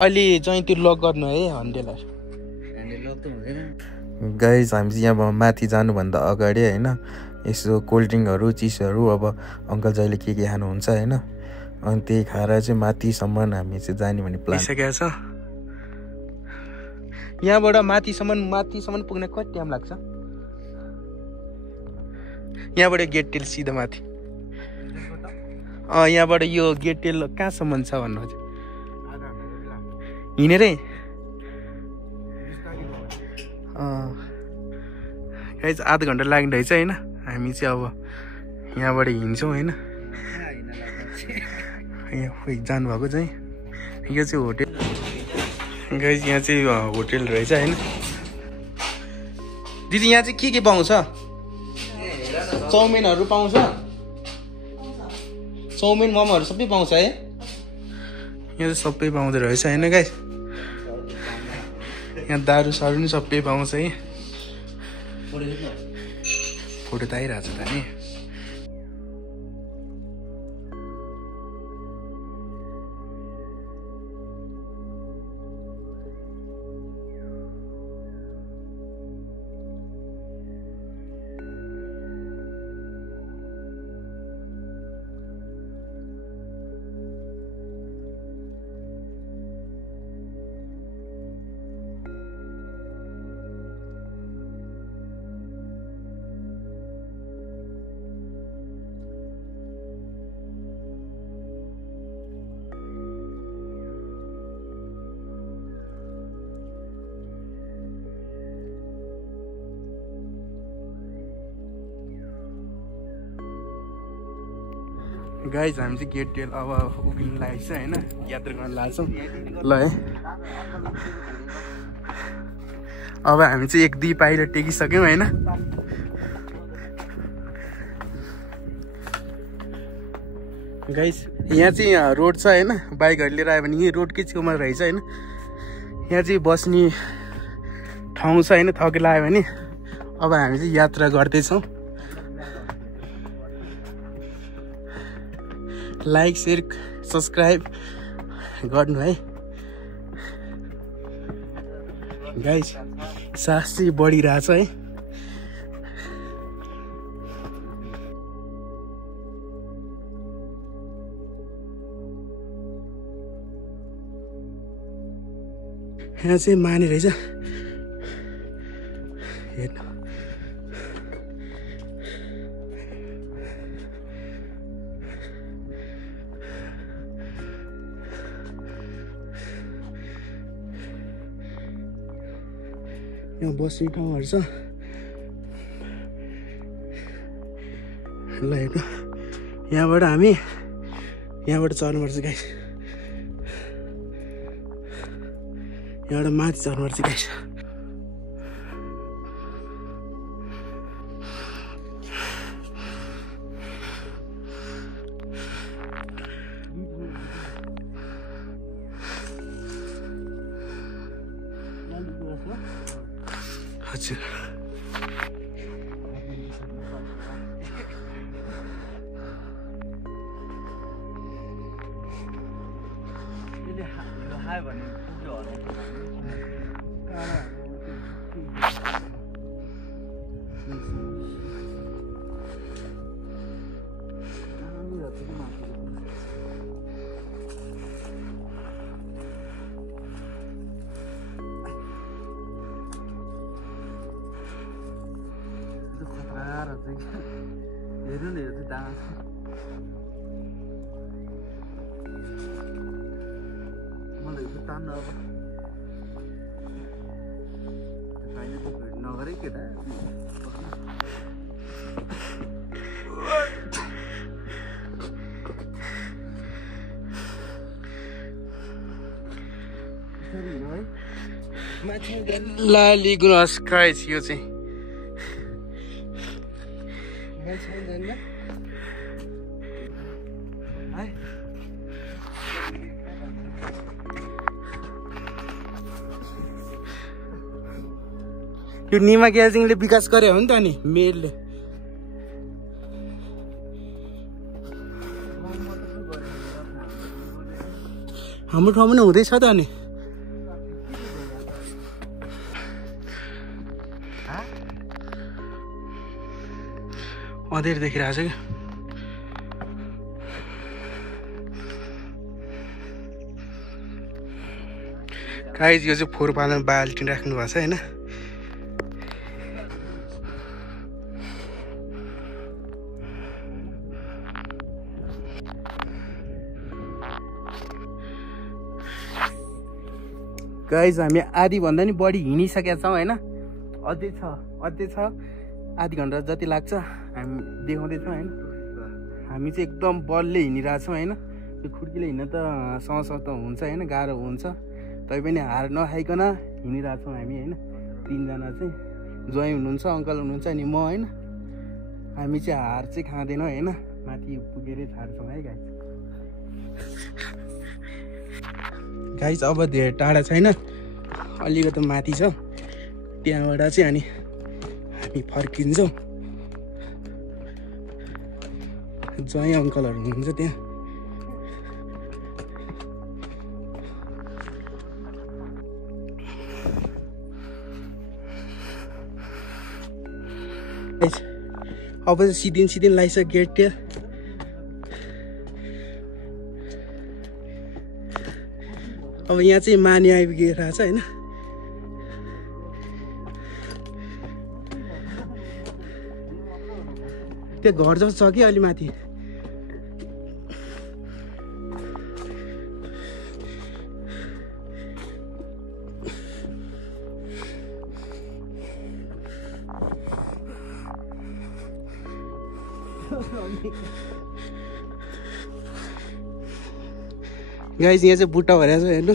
अहिले चाहिँ त्यो लक गर्नु है हन्डेलाई। गाइज हामी चाहिँ यहाँ माथि जानुभन्दा अगाडि होइन यसो कोल्ड ड्रिङ्कहरू चिजहरू अब अङ्कल जहिले के खानुहुन्छ होइन अनि त्यही खाएर चाहिँ माथिसम्म हामी चाहिँ जाने भन्ने प्लान सकेको छ। यहाँबाट माथिसम्म पुग्न कति टाइम लाग्छ? यहाँबाट गेट टेल सिधा माथि यहाँबाट यो गेट टेल कहाँसम्म छ भन्नु हजुर? हिँडेरै आधा घन्टा लाग्ने रहेछ होइन। हामी चाहिँ अब यहाँबाट हिँड्छौँ होइन। यहाँ जानुभएको चाहिँ यो चाहिँ होटेल गाइज, यहाँ चाहिँ होटेल रहेछ होइन। दिदी यहाँ चाहिँ के पाउँछ? चाउमिनहरू पाउँछ? चाउमिन मोमोहरू सबै पाउँछ है? यहाँ चाहिँ सबै पाउँदो रहेछ होइन गाइज। यहाँ दारू सारू नि सबै पाउँछ है। फोटो त आइरहेको छ त नि। गाइज हामी चाहिँ गेट टेल अब उभिनु लागेको छ होइन। यात्रा गर्न लाग्छौँ ल है। अब हामी चाहिँ एक दुई पाइलो टेकिसक्यौँ होइन। गाइज यहाँ चाहिँ रोड छ होइन। बाइकहरू लिएर आयो भने यही रोडकै छेउमा रहेछ होइन। यहाँ चाहिँ बस्ने ठाउँ छ होइन। थकेर आयो भने अब हामी चाहिँ यात्रा गर्दैछौँ। लाइक शेयर सब्सक्राइब गर्नु है गाइज। सास चाहिँ बढिरहेछ है। यहाँ चाहिँ माने रहेछ हेर्नु। यहाँ बस्ने ठाउँहरू छ ल हेर्नु। यहाँबाट हामी यहाँबाट चढ्नुपर्छ गाइस। यहाँबाट माथि चढ्नुपर्छ गाइस। हजुर हेर्नु न यो चाहिँ डाँस मलाई यो तान्नु अब नगरे केटा लाली गुनास गाइस। यो चाहिँ यो निमा ग्याजिङले विकास गरे हो नि त नि मेलले। हाम्रो ठाउँमा नि हुँदैछ त नि। अँधेर देखिरहेको छ कि गाइस यो चाहिँ फोहोर पाल्न बाल्टी राख्नु भएको छ हैन गाइस हामी आधी भन्दा नि बढी हिँडिसकेका छौँ हैन अझै छ आधी घन्टा जति लाग्छ हामी देखाउँदैछौँ हैन हामी चाहिँ एकदम बलले हिँडिरहेछौँ हैन त्यो खुड्कीले हिँड्न त सहज त हुन्छ हैन गाह्रो हुन्छ तैपनि हार नखाइकन हिँडिरहेछौँ हामी हैन तीनजना चाहिँ ज्वाइँ हुनुहुन्छ अङ्कल हुनुहुन्छ अनि म हैन हामी चाहिँ हार चाहिँ खाँदैनौँ हैन माथि पुगेरै छाड्छौँ है गाइस अब धेरै टाढा छैन अलिकति माथि छ त्यहाँबाट चाहिँ अनि हामी फर्किन्छौँ ज्वाइँ अङ्कलहरू हुनुहुन्छ त्यहाँ अब चाहिँ सिदिन लागिसक्यो गेट त्यो अब यहाँ चाहिँ माने आइपुगेको छ हैन त्यो घर जस्तो छ कि अलि माथि गाइस यहाँ चाहिँ बुट्टा भरेको छ हेर्नु